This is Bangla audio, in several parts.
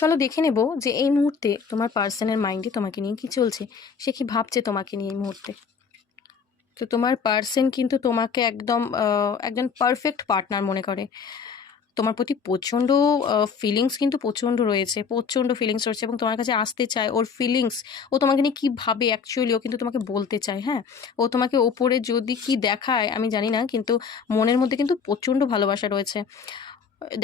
চলো দেখে নেব যে এই মুহূর্তে তোমার পার্সনের মাইন্ডে তোমাকে নিয়ে কি চলছে, সে কি ভাবছে তোমাকে নিয়ে এই মুহূর্তে। তো তোমার পার্সন কিন্তু তোমাকে একদম একজন পারফেক্ট পার্টনার মনে করে। তোমার প্রতি প্রচণ্ড ফিলিংস কিন্তু প্রচণ্ড রয়েছে, প্রচণ্ড ফিলিংস রয়েছে, এবং তোমার কাছে আসতে চায়। ওর ফিলিংস, ও তোমাকে নিয়ে কী ভাবে অ্যাকচুয়ালি, ও কিন্তু তোমাকে বলতে চায়। হ্যাঁ, ও তোমাকে ওপরে যদি কি দেখায় আমি জানি না, কিন্তু মনের মধ্যে কিন্তু প্রচণ্ড ভালোবাসা রয়েছে।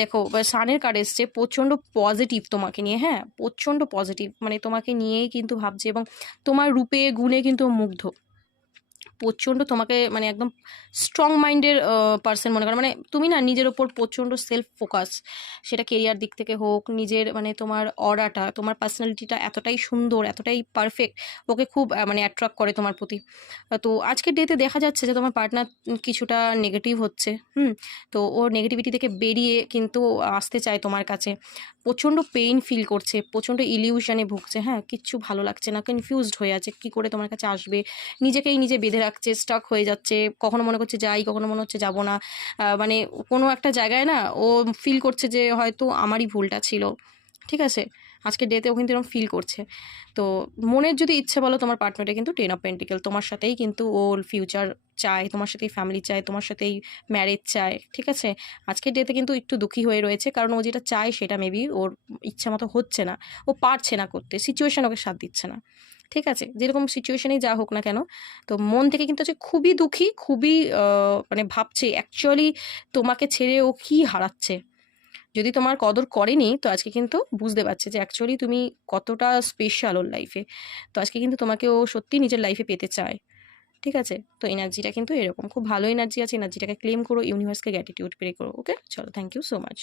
দেখো সানের কার্ড এসছে, প্রচণ্ড পজিটিভ তোমাকে নিয়ে। হ্যাঁ, প্রচণ্ড পজিটিভ, মানে তোমাকে নিয়েই কিন্তু ভাবছে, এবং তোমার রূপে গুণে কিন্তু মুগ্ধ। প্রচণ্ড তোমাকে মানে একদম স্ট্রং মাইন্ডের পার্সন মনে করো। মানে তুমি না নিজের ওপর প্রচণ্ড সেলফ ফোকাস, সেটা কেরিয়ার দিক থেকে হোক, নিজের মানে তোমার অরাটা, তোমার পার্সোনালিটিটা এতটাই সুন্দর, এতটাই পারফেক্ট, ওকে খুব মানে অ্যাট্রাক্ট করে তোমার প্রতি। তো আজকের ডেতে দেখা যাচ্ছে যে তোমার পার্টনার কিছুটা নেগেটিভ হচ্ছে। তো ওর নেগেটিভিটি থেকে বেরিয়ে কিন্তু আসতে চায় তোমার কাছে। প্রচণ্ড পেইন ফিল করছে, প্রচণ্ড ইলিউশনে ভুগছে। হ্যাঁ, কিচ্ছু ভালো লাগছে না, কনফিউজড হয়ে আছে কী করে তোমার কাছে আসবে, নিজেকেই নিজে বেঁধে রাখছে, স্টাক হয়ে যাচ্ছে। কখনো মনে করছে যাই, কখনো মনে হচ্ছে যাবো না। মানে কোনো একটা জায়গায় না ও ফিল করছে যে হয়তো আমারই ভুলটা ছিল। ঠিক আছে, আজকের ডেতেও কিন্তু এরকম ফিল করছে। তো মনের যদি ইচ্ছে বলো, তোমার পার্টনারটা কিন্তু 10 অফ পেন্টিকেল, তোমার সাথেই কিন্তু ওর ফিউচার চায়, তোমার সাথেই ফ্যামিলি চায়, তোমার সাথেই ম্যারেজ চায়। ঠিক আছে, আজকের ডেতে কিন্তু একটু দুঃখী হয়ে রয়েছে, কারণ ও যেটা চায় সেটা মেবি ওর ইচ্ছা মতো হচ্ছে না, ও পারছে না করতে, সিচুয়েশান ওকে সাথ দিচ্ছে না। ঠিক আছে, যেরকম সিচুয়েশনেই যা হোক না কেন, তো মন থেকে কিন্তু হচ্ছে খুবই দুঃখী, খুবই মানে ভাবছে অ্যাকচুয়ালি তোমাকে ছেড়ে ও কী হারাচ্ছে। যদি তোমার কদর করেনি, তো আজকে কিন্তু বুঝতে পারছে যে অ্যাকচুয়ালি তুমি কতটা স্পেশাল ওর লাইফে। তো আজকে কিন্তু তোমাকে ও সত্যি নিজের লাইফে পেতে চায়। ঠিক আছে, তো এনার্জিটা কিন্তু এরকম খুব ভালো এনার্জি আছে, এনার্জিটাকে ক্লেম করো, ইউনিভার্সকে গ্র্যাটিটিউড প্রে করো। ওকে, চলো, থ্যাংক ইউ সো মাচ।